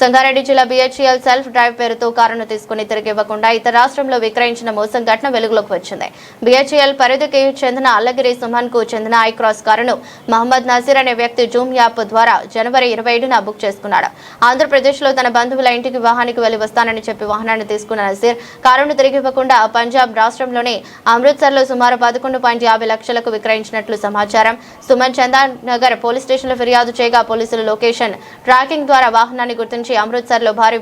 సంగారెడ్డి జిల్లా BHEL self drive పేరుతో కారును తీసుకుని తిరిగి ఇవ్వకుండా ఇతర రాష్ట్రంలో విక్రయించిన మోసం ఘటన వెలుగులోకి వచ్చింది. BHEL పరిధికి చెందిన అల్లగిరి సుమన్ కు చెందిన ఐక్రాస్ కారును మహమ్మద్ నజీర్ అనే వ్యక్తి జూమ్ యాప్ ద్వారా జనవరి 27న బుక్ చేసుకున్నాడు. ఆంధ్రప్రదేశ్లో తన బంధువుల ఇంటికి వివాహానికి వెళ్లి వస్తానని చెప్పి వాహనాన్ని తీసుకున్న నజీర్ కారును తిరిగి ఇవ్వకుండా పంజాబ్ రాష్ట్రంలోని అమృత్సర్లో సుమారు 11.50 లక్షలకు విక్రయించినట్లు సమాచారం. సుమన్ చందానగర్ పోలీస్ స్టేషన్లో ఫిర్యాదు చేయగా పోలీసులు లొకేషన్ ట్రాకింగ్ ద్వారా వాహనాన్ని గుర్తించి అమృత్సర్లో భారీ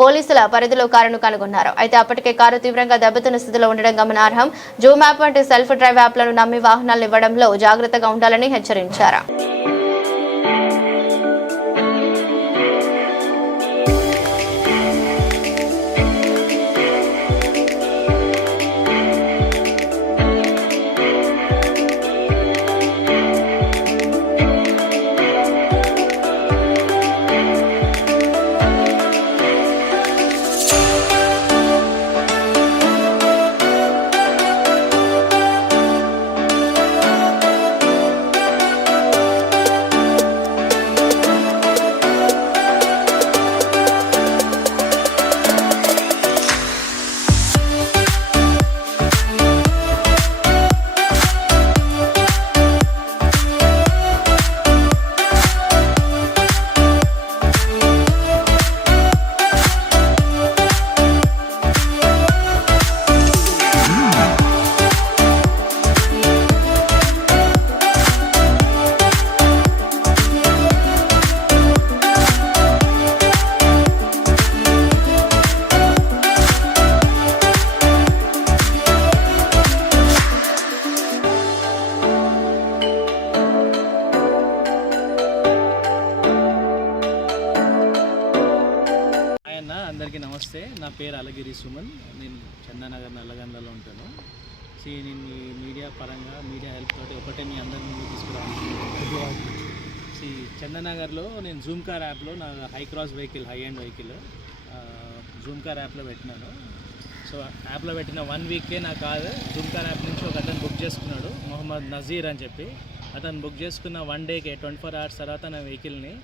పోలీసుల పరిధిలో కారును కనుగొన్నారు. అయితే అప్పటికే కారు తీవ్రంగా దెబ్బతిన్న స్థితిలో ఉండడం గమనార్హం. జూమ్ యాప్ వంటి సెల్ఫ్ డ్రైవ్ యాప్లను నమ్మి వాహనాలను ఇవ్వడంలో జాగ్రత్తగా ఉండాలని హెచ్చరించారు. అందరికీ నమస్తే. నా పేరు అల్లగిరి సుమన్. నేను చందానగర్ నల్లగండ్లలో ఉంటాను. నేను మీడియా పరంగా మీడియా హెల్ప్ తోటి ఒకటే మీ అందరి ముందు తీసుకురావాలి. చందానగర్లో నేను జూమ్ కార్ యాప్లో నా high cross vehicle high and vehicle Zoom car యాప్లో పెట్టినాను. సో యాప్లో పెట్టిన 1 వీకే నా కారు జూమ్ కార్ యాప్ నుంచి ఒక అతను బుక్ చేసుకున్నాడు, మొహమ్మద్ నజీర్ అని చెప్పి. అతను బుక్ చేసుకున్న 1 డేకే 24 అవర్స్ తర్వాత నా వెహికల్ని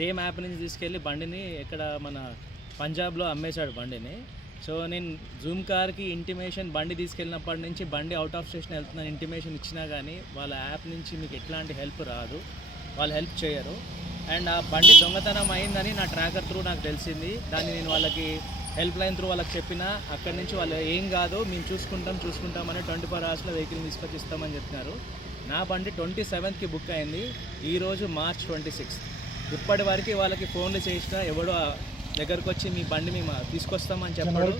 సేమ్ యాప్ నుంచి తీసుకెళ్ళి బండిని ఎక్కడ మన పంజాబ్లో అమ్మేశాడు బండిని. సో నేను జూమ్ కార్కి ఇంటిమేషన్ బండి తీసుకెళ్ళినప్పటి నుంచి బండి అవుట్ ఆఫ్ స్టేషన్ వెళ్తుందని ఇంటిమేషన్ ఇచ్చినా కానీ వాళ్ళ యాప్ నుంచి మీకు ఎట్లాంటి హెల్ప్ రాదు, వాళ్ళు హెల్ప్ చేయరు. అండ్ ఆ బండి దొంగతనం అయిందని నా ట్రాకర్ త్రూ నాకు తెలిసింది. దాన్ని నేను వాళ్ళకి హెల్ప్ లైన్ త్రూ వాళ్ళకి చెప్పినా అక్కడి నుంచి వాళ్ళు ఏం కాదు మేము చూసుకుంటామని 24 అవర్స్లో వెహికల్ తీసుకొచ్చి ఇస్తామని చెప్తున్నారు. నా బండి 27కి బుక్ అయింది. ఈరోజు మార్చ్ 26. ఇప్పటి వరకు వాళ్ళకి ఫోన్లు చేసినా ఎవడో దగ్గరకు వచ్చి మీ బండి మేము తీసుకొస్తామని చెప్పాడు.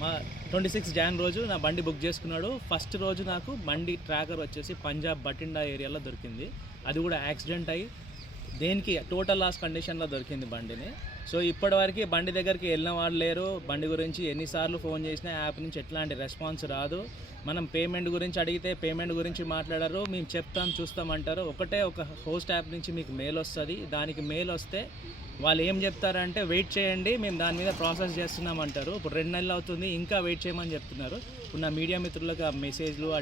మా 26 జాన్ రోజు నా బండి బుక్ చేసుకున్నాడు. ఫస్ట్ రోజు నాకు బండి ట్రాకర్ వచ్చేసి పంజాబ్ బటిండా ఏరియాలో దొరికింది. అది కూడా యాక్సిడెంట్ అయ్యి దేనికి టోటల్ లాస్ కండిషన్లో దొరికింది బండిని. సో ఇప్పటివరకు బండి దగ్గరికి వెళ్ళిన వాళ్ళు లేరు. బండి గురించి ఎన్నిసార్లు ఫోన్ చేసినా యాప్ నుంచి ఎట్లాంటి రెస్పాన్స్ రాదు. మనం పేమెంట్ గురించి అడిగితే పేమెంట్ గురించి మాట్లాడారు, మేము చూస్తామంటారు. ఒక హోస్ట్ యాప్ నుంచి మీకు మెయిల్ వస్తుంది. దానికి మెయిల్ వస్తే వాళ్ళు ఏం చెప్తారంటే వెయిట్ చేయండి, మేము దాని మీద ప్రాసెస్ చేస్తున్నామంటారు. ఇప్పుడు 2 నెలలు అవుతుంది, ఇంకా వెయిట్ చేయమని చెప్తున్నారు. ఇప్పుడు నా మీడియా మిత్రులకు ఆ మెసేజ్లు, ఆ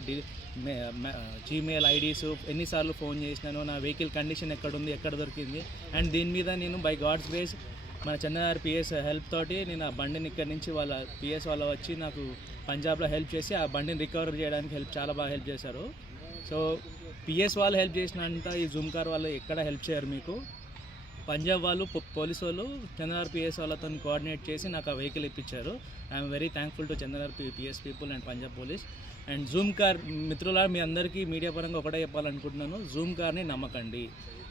జీమెయిల్ ఐడీస్ ఎన్నిసార్లు ఫోన్ చేసినాను, నా వెహికల్ కండిషన్ ఎక్కడుంది, ఎక్కడ దొరికింది. అండ్ దీని మీద నేను బై గాడ్స్ గ్రేస్ మన చందానగర్ PS హెల్ప్ తోటి నేను ఆ బండిని ఇక్కడి నుంచి వాళ్ళ PS వాళ్ళు వచ్చి నాకు పంజాబ్లో హెల్ప్ చేసి ఆ బండిని రికవర్ చేయడానికి చాలా బాగా హెల్ప్ చేశారు. సో PS వాళ్ళు హెల్ప్ చేసినంత ఈ జూమ్ కార్ వాళ్ళు ఎక్కడ హెల్ప్ చేయరు మీకు. పంజాబ్ వాళ్ళు పోలీసు వాళ్ళు చందానగర్ PS వాళ్ళతో కోఆర్డినేట్ చేసి నాకు ఆ వెహికల్ ఇప్పించారు. I'm very thankful to Chandanagar PS people and Punjab police. And Zoom car మిత్రుల మీ అందరికీ మీడియా పరంగా ఒకటే చెప్పాలనుకుంటున్నాను, జూమ్ కార్ని నమ్మకండి.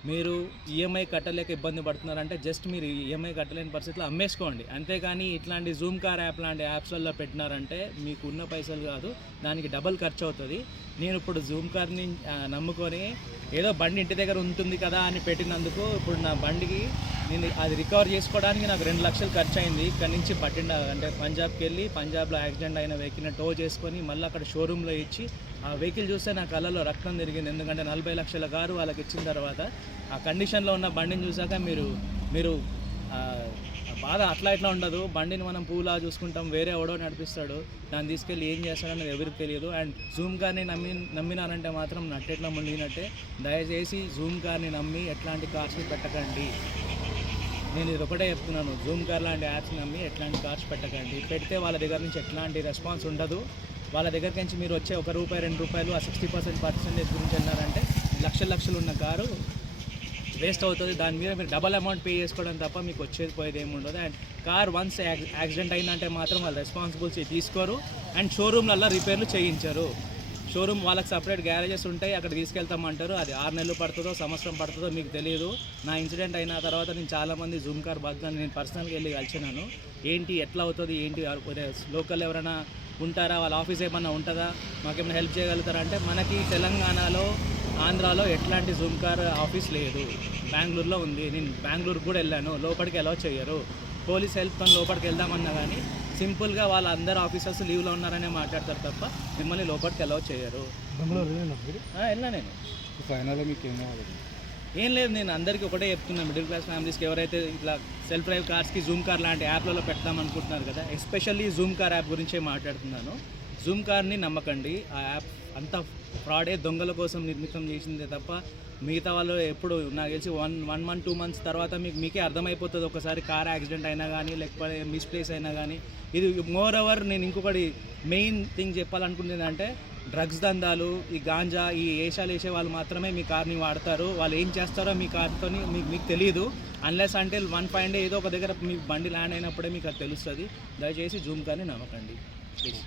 మీరు EMI కట్టలేక ఇబ్బంది పడుతున్నారంటే జస్ట్ మీరు EMI కట్టలేని పరిస్థితిలో అమ్మేసుకోండి. అంతేకాని ఇట్లాంటి జూమ్ కార్ యాప్ లాంటి యాప్స్లలో పెట్టినారంటే మీకు ఉన్న పైసలు కాదు, దానికి డబల్ ఖర్చు అవుతుంది. నేను ఇప్పుడు జూమ్ కార్ని నమ్ముకొని ఏదో బండి ఇంటి దగ్గర ఉంటుంది కదా అని పెట్టినందుకు ఇప్పుడు నా బండికి నేను అది రికవర్ చేసుకోవడానికి నాకు 2 లక్షలు ఖర్చు అయింది. ఇక్కడ నుంచి బటిండా అంటే పంజాబ్కి వెళ్ళి పంజాబ్లో యాక్సిడెంట్ అయిన వెహికల్ని టో చేసుకొని మళ్ళీ అక్కడ షోరూంలో ఇచ్చి ఆ వెహికల్ చూస్తే నా కళ్ళలో రక్తం తిరిగింది. ఎందుకంటే 40 లక్షల కారు వాళ్ళకి ఇచ్చిన తర్వాత ఆ కండిషన్లో ఉన్న బండిని చూసాక మీరు బాధ అట్లా ఉండదు. బండిని మనం పూలా చూసుకుంటాం, వేరే ఎవడో నడిపిస్తాడు, దాన్ని తీసుకెళ్ళి ఏం చేస్తాడని ఎవరికి తెలియదు. అండ్ జూమ్ కార్ని నమ్మినారంటే మాత్రం నట్టెట్లా మునిగినట్టే. దయచేసి జూమ్ కార్ని నమ్మి ఎట్లాంటి కార్స్ని పెట్టకండి. నేను ఇది ఒకటే చెప్తున్నాను, జూమ్ కార్ లాంటి యాప్స్ నమ్మి ఎట్లాంటి కార్స్ పెట్టకండి. పెడితే వాళ్ళ దగ్గర నుంచి ఎట్లాంటి రెస్పాన్స్ ఉండదు. వాళ్ళ దగ్గర నుంచి మీరు వచ్చే ₹1 ₹2 ఆ 60% పర్సెంటేజ్ గురించి అన్నారంటే లక్షలు ఉన్న కారు వేస్ట్ అవుతుంది. దాని మీద మీరు డబల్ అమౌంట్ పే చేసుకోవడం తప్ప మీకు వచ్చేది పోయేది ఏమి ఉండదు. అండ్ కార్ వన్స్ యాక్సిడెంట్ అయిందంటే మాత్రం వాళ్ళు రెస్పాన్సిబిలిటీ తీసుకోరు అండ్ షోరూమ్లల్లో రిపేర్లు చేయించరు. షోరూమ్ వాళ్ళకి సపరేట్ గ్యారేజెస్ ఉంటాయి, అక్కడ తీసుకెళ్తామంటారు. అది 6 నెలలు పడుతుందో సంవత్సరం పడుతుందో మీకు తెలియదు. నా ఇన్సిడెంట్ అయిన తర్వాత నేను చాలామంది జూమ్ కార్ బాధితులను నేను పర్సనల్గా వెళ్ళి కలిసినాను. ఏంటి ఎట్లా అవుతుంది ఏంటి, లోకల్ ఎవరైనా ఉంటారా, వాళ్ళ ఆఫీస్ ఏమన్నా ఉంటుందా, మాకేమైనా హెల్ప్ చేయగలుగుతారా అంటే మనకి తెలంగాణలో ఆంధ్రాలో ఎట్లాంటి జూమ్ కార్ ఆఫీస్ లేదు. బెంగళూరులో ఉంది. నేను బెంగళూరుకు కూడా వెళ్ళాను, లోపలికి అలౌ చేయరు. పోలీస్ హెల్ప్తో లోపలికి వెళ్దామన్నా కానీ సింపుల్గా వాళ్ళ అందరు ఆఫీసర్స్ లీవ్లో ఉన్నారనే మాట్లాడతారు తప్ప మిమ్మల్ని లోపలికి అలౌ చేయరు. వెళ్ళా నేను ఫైనల్గా మీకు ఏం లేదు, నేను అందరికీ ఒకటే చెప్తున్నాను, మిడిల్ క్లాస్ ఫ్యామిలీస్కి ఎవరైతే ఇట్లా సెల్ఫ్ డ్రైవ్ కార్స్కి జూమ్ కార్ లాంటి యాప్లలో పెడదాం అనుకుంటున్నారు కదా, ఎస్పెషల్లీ జూమ్ కార్ యాప్ గురించే మాట్లాడుతున్నాను. జూమ్ కార్ని నమ్మకండి. ఆ యాప్ అంతా ఫ్రాడే, దొంగల కోసం నిర్మితం చేసిందే తప్ప మిగతా వాళ్ళు ఎప్పుడు నాకు తెలిసి 1 month 2 months తర్వాత మీకే అర్థమైపోతుంది. ఒకసారి కార్ యాక్సిడెంట్ అయినా కానీ లేకపోతే మిస్ప్లేస్ అయినా కానీ. ఇది మోర్ ఓవర్ నేను ఇంకొకటి మెయిన్ థింగ్ చెప్పాలనుకుంటుంది అంటే డ్రగ్స్ దందాలు, ఈ గాంజా, ఈ ఏషాలు వేసే వాళ్ళు మాత్రమే మీ కార్ని వాడతారు. వాళ్ళు ఏం చేస్తారో మీ కార్తో మీకు తెలియదు. అన్లెస్ అంటే 1 fine day ఏదో ఒక దగ్గర మీ బండి ల్యాండ్ అయినప్పుడే మీకు అది తెలుస్తుంది. దయచేసి జూమ్ కార్ని నమ్మకండి ప్లీజ్.